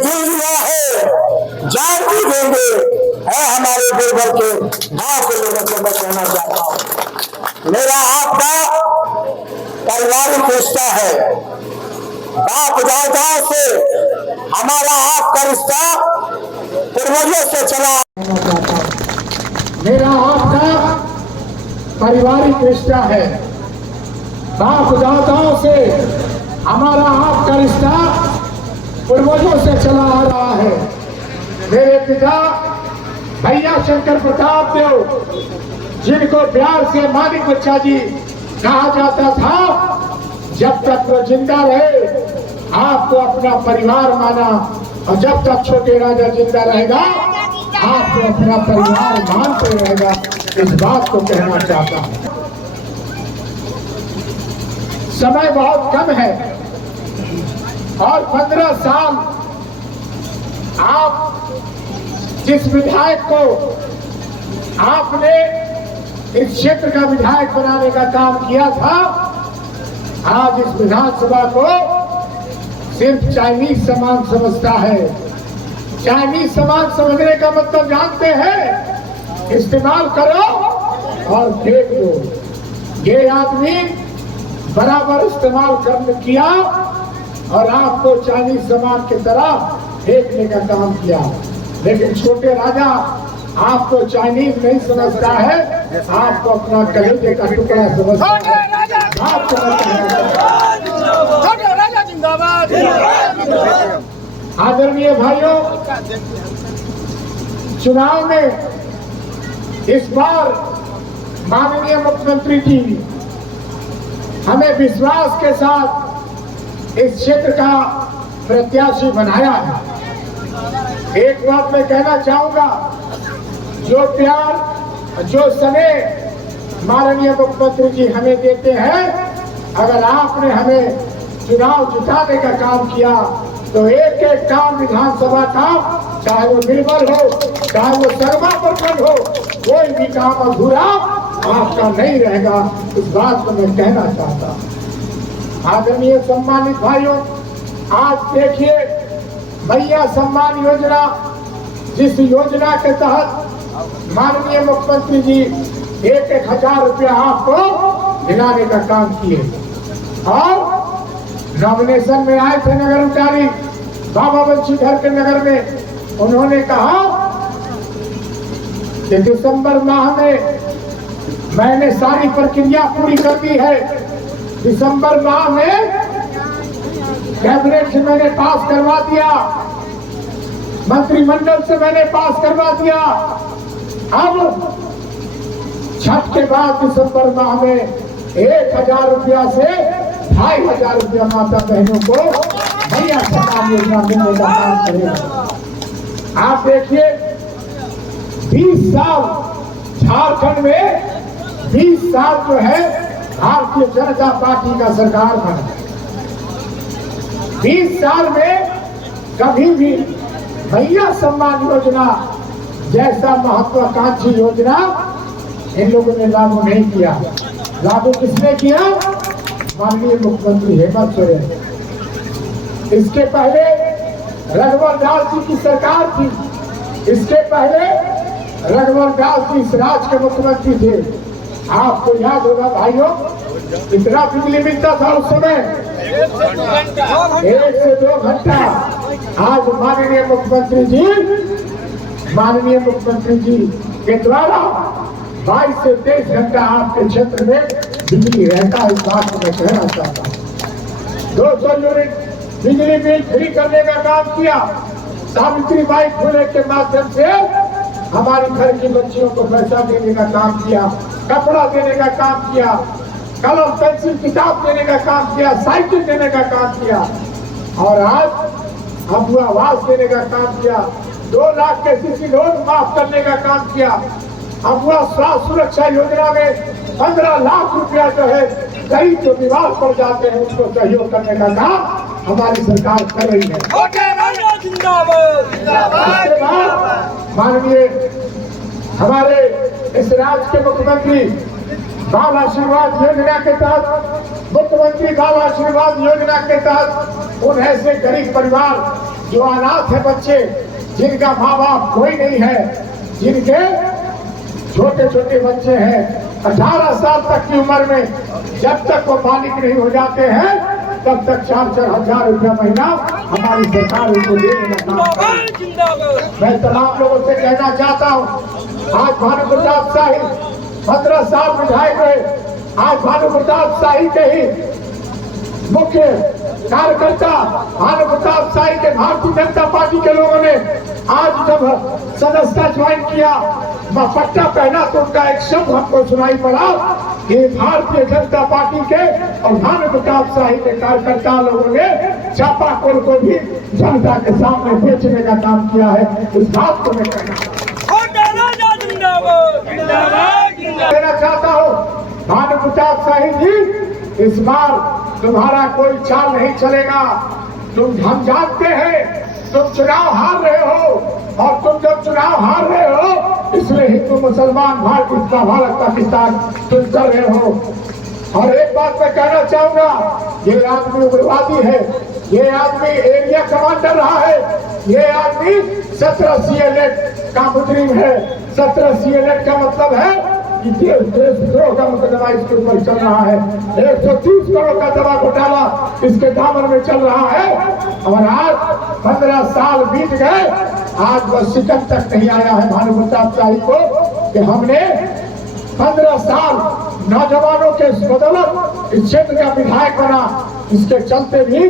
दिल दिया है, जान भी देंगे, है हमारे दुर्बल के गांव के लोगों को मैं कहना चाहता हूँ। मेरा आपका पारिवारिक रिश्ता है, बाप दादाओं से हमारा आपका रिश्ता पूर्वजों से चला। मेरा आपका पारिवारिक रिश्ता है, बाप दादाओं से हमारा आपका रिश्ता पूर्वजों से चला आ रहा है। मेरे पिता भैया शंकर प्रताप देव, जिनको प्यार से मानिक बच्चा जी कहा जाता था, जब तक वो जिंदा रहे आपको अपना परिवार माना, और जब तक छोटे राजा जिंदा रहेगा आपको अपना परिवार मानते रहेगा। इस बात को कहना चाहता हूं। समय बहुत कम है और 15 साल आप जिस विधायक को आपने इस क्षेत्र का विधायक बनाने का काम किया था, आज इस विधानसभा को सिर्फ चाइनीज सामान समझता है। चाइनीज सामान समझने का मतलब जानते हैं, इस्तेमाल करो और फेंक दो। ये आदमी बराबर इस्तेमाल किया और आपको चाइनीज सामान की तरह फेंकने का काम किया। लेकिन छोटे राजा आपको चाइनीज नहीं समझता है, आपको अपना कलेजे का टुकड़ा समझता है। आदरणीय भाइयों, चुनाव में इस बार माननीय मुख्यमंत्री जी हमें विश्वास के साथ इस क्षेत्र का प्रत्याशी बनाया है। एक बात मैं कहना चाहूंगा, जो प्यार जो स्नेह माननीय मुख्यमंत्री जी हमें देते हैं, अगर आपने हमें चुनाव जिताने का काम किया तो एक एक काम विधानसभा का, चाहे वो निर्मल हो, चाहे वो सर्वा प्रखंड हो, कोई भी काम अधूरा आपका नहीं रहेगा। इस बात को मैं कहना चाहता हूँ। आदरणीय सम्मानित भाइयों, आज देखिए भैया सम्मान योजना, जिस योजना के तहत माननीय मुख्यमंत्री जी 1,000 रुपया आपको दिलाने का काम किए, और नॉमिनेशन में आए थे नगराधिकारी बाबा बंशीधर के नगर में, उन्होंने कहा कि दिसंबर माह में मैंने सारी प्रक्रिया पूरी कर दी है, दिसंबर माह में कैबिनेट से मैंने पास करवा दिया, मंत्रिमंडल से मैंने पास करवा दिया। अब छठ के बाद दिसंबर माह में 1,000 रुपया से 2,500 रुपया माता बहनों को भैया सम्मान योजना मिलने का काम करेगा। आप देखिए 20 साल झारखंड में 20 साल जो है भारतीय जनता पार्टी का सरकार बना, 20 साल में कभी भी भैया सम्मान योजना जैसा महत्वाकांक्षी योजना इन लोगों ने लागू नहीं किया। लागू किसने किया? माननीय मुख्यमंत्री हेमंत सोरेन। इसके पहले रघुवर दास जी की सरकार थी, इसके पहले रघुवर दास जी इस राज्य के मुख्यमंत्री थे। आपको याद होगा भाइयों, इतना बिजली मिलता था उस समय, 1 से 2 घंटा। आज माननीय मुख्यमंत्री जी के द्वारा 22 से 23 घंटा आपके क्षेत्र में बिजली रहता है। इस बात को मैं कहना चाहता हूँ। 200 यूनिट बिजली बिल फ्री करने का काम किया, सावित्रीबाई फुले के माध्यम से हमारी घर की बच्चियों को पैसा देने का काम किया, कपड़ा देने का काम किया, कलम पेंसिल किताब देने का काम किया, साइकिल देने का काम किया, और आज अबुआ आवास देने का काम किया, 2 लाख के सीसी लोन माफ करने का काम किया, अबुआ स्वास्थ्य सुरक्षा योजना में 15 लाख रुपया जो है गरीब जो बीमार पड़ जाते हैं उसको सहयोग करने का काम हमारी सरकार कर रही है। माननीय हमारे इस राज्य के मुख्यमंत्री बाल आशीर्वाद योजना के तहत, मुख्यमंत्री बाल आशीर्वाद योजना के तहत उन ऐसे गरीब परिवार जो अनाथ है बच्चे, जिनका माँ बाप कोई नहीं है, जिनके छोटे छोटे बच्चे हैं, 18 साल तक की उम्र में जब तक वो मालिक नहीं हो जाते हैं तब तक 4-4 हजार रुपया महीना हमारी सरकार उनको देने का काम करे। मैं तमाम लोगों से कहना चाहता हूँ, आज भानु प्रताप शाही 15 साल विधायक रहे। आज भानु प्रताप शाही के ही मुख्य कार्यकर्ता, भानु प्रताप शाही के भारतीय जनता पार्टी के लोगों ने आज जब सदस्यता ज्वाइन किया, पट्टा पहना तो उनका एक शब्द हमको सुनाई पड़ा कि भारतीय जनता पार्टी के और भानु प्रताप शाही के कार्यकर्ता लोगों ने चापाकल को भी जनता के सामने बेचने का काम किया है। इस बात को मैं कहना चाहता हूँ, भानु प्रताप शाही जी, इस बार तुम्हारा कोई चाल नहीं चलेगा। हम जानते हैं तुम चुनाव हार रहे हो, और तुम जब चुनाव हार रहे हो इसलिए हिंदू मुसलमान भारत पाकिस्तान तुम कर रहे हो। और एक बात मैं कहना चाहूंगा, ये आदमी उग्रवादी है, ये आदमी एरिया कमांडर रहा है, ये आदमी 17 CLAT का मुजरिम है। 17 CLAT का मतलब है कि देशद्रोह का मुकदमा इसके ऊपर चल रहा है। 130 करोड़ का दवा घोटाला इसके दामन में चल रहा है। और आज 15 साल बीत गए, आज वह शिकन तक नहीं आया है भानु प्रताप शाही को कि हमने 15 साल नौजवानों के बदौलत इस क्षेत्र का विधायक बना। इसके चलते भी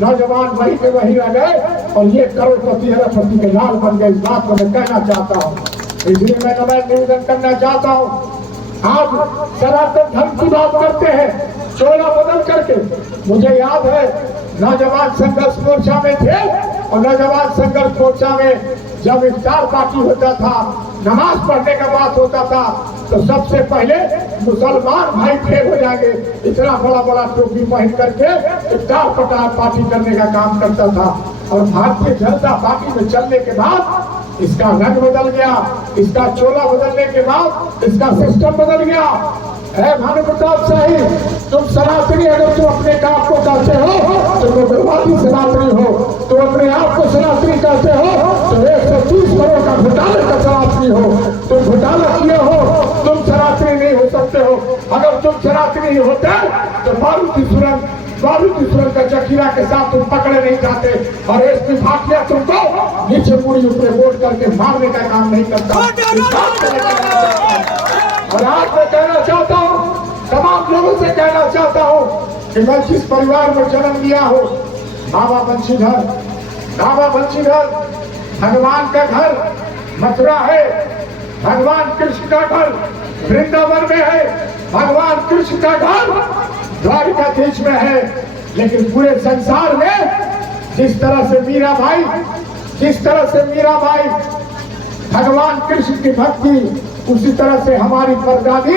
नौजवान वही के वही रह गए और ये करोड़पति अरबपति के लाल बन गए। इस बात को मैं कहना चाहता हूँ, इसलिए मैं निवेदन करना चाहता हूँ। आज सनातन धर्म की बात करते हैं चोला बदल करके। मुझे याद है नौजवान संघर्ष मोर्चा में थे, और नौजवान संघर्ष मोर्चा में जब इफ्तार पार्टी होता था, नमाज पढ़ने का बात होता था, तो सबसे पहले मुसलमान भाई फेल हो जाएंगे, इतना बड़ा बड़ा टोपी पहन करके इफ्तार पार्टी करने का काम करता था। और भारतीय जनता पार्टी में चलने के बाद इसका रंग बदल गया, इसका चोला बदलने के बाद इसका सिस्टम बदल गया। है भानु प्रताप शाही, तुम सनातनी, अगर तुम अपने आप को कहते हो तुम उग्रवादी सनातनी हो, तुम अपने आप को सनातनी कहते हो तो 130 करोड़ का घोटाले का सनातनी हो। तुम घोटाला किए हो, तुम सनातनी नहीं हो सकते हो। अगर तुम सनातनी होते तो मारुति सुरंग का जखीरा के साथ तुम पकड़े नहीं जाते, और एसपी भाटिया तुमको नीचे पूरी ऊपर बोर्ड करके मारने का काम नहीं करता। और आज मैं कहना चाहता हूँ, तमाम लोगों से कहना चाहता हूँ कि मैं जिस परिवार में जन्म लिया हो, बाबा बंशीधर भगवान का घर मथुरा है, भगवान कृष्ण का घर वृंदावन में है, भगवान कृष्ण का घर द्वारिकाधीश में है। लेकिन पूरे संसार में जिस तरह से मीराबाई भगवान कृष्ण की भक्ति, उसी तरह से हमारी परदादी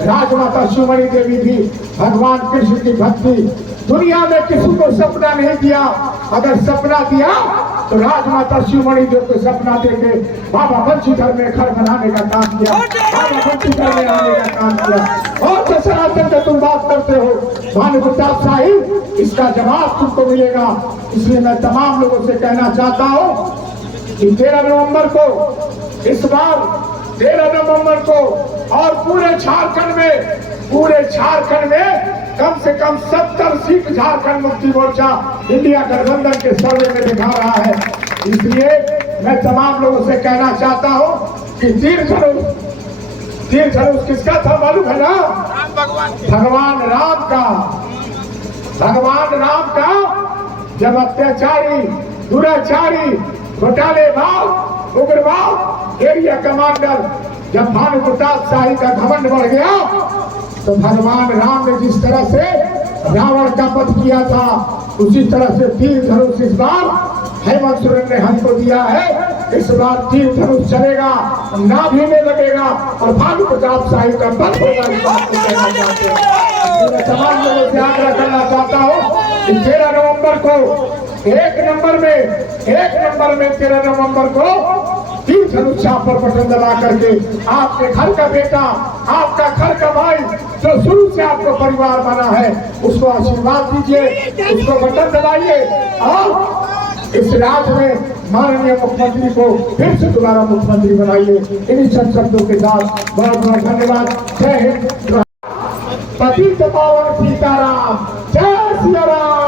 राजमाता शिवमणि देवी भी भगवान कृष्ण की भक्ति। दुनिया में किसी को सपना नहीं दिया, अगर सपना दिया तो राजमाता शिवमणि देवी को सपना देके बाबा बंशीधर में घर बनाने का काम किया, बाबा बंशीधर में आने का काम किया। और जो सनातन का तुम बात करते हो भानु प्रताप शाही, इसका जवाब तुमको मिलेगा। इसलिए मैं तमाम लोगों से कहना चाहता हूँ कि 13 नवंबर को, इस बार 13 नवंबर को, और पूरे झारखंड में कम से कम 70 सीट झारखंड मुक्ति मोर्चा इंडिया गठबंधन के सर्वे में दिखा रहा है। इसलिए मैं तमाम लोगों से कहना चाहता हूँ कि तीर धनुष किसका था मालूम है ना? भगवान राम का। जब अत्याचारी, दुराचारी, घोटालेबाज, उग्रवाद, एरिया कमांडर जब भानु प्रताप शाही का घमंड बढ़ गया, तो भगवान राम ने जिस तरह से रावण का वध किया था, उसी तरह से तीर धनुष इस बार हेमंत सोरेन ने हमको दिया है। इस बार तीर धनुष चलेगा, नाभि में लगेगा और भानु प्रताप शाही का वध होगा। इस बात को कहना चाहते हैं। मैं तमाम लोगों से आग्रह करना चाहता हूँ कि 13 नवंबर को एक नंबर में 13 नवंबर को तीर धनुष पर बटन दबा करके आपके घर का बेटा, आपका घर का भाई जो शुरू से आपको परिवार बना है, उसको आशीर्वाद दीजिए, उसको बटन दबाइए और इस राज्य में माननीय मुख्यमंत्री को फिर से दोबारा मुख्यमंत्री बनाइए। इन्हीं सब शब्दों के साथ बहुत बहुत धन्यवाद। जय हिंद। पतित पावन सीताराम, जय सिया राम।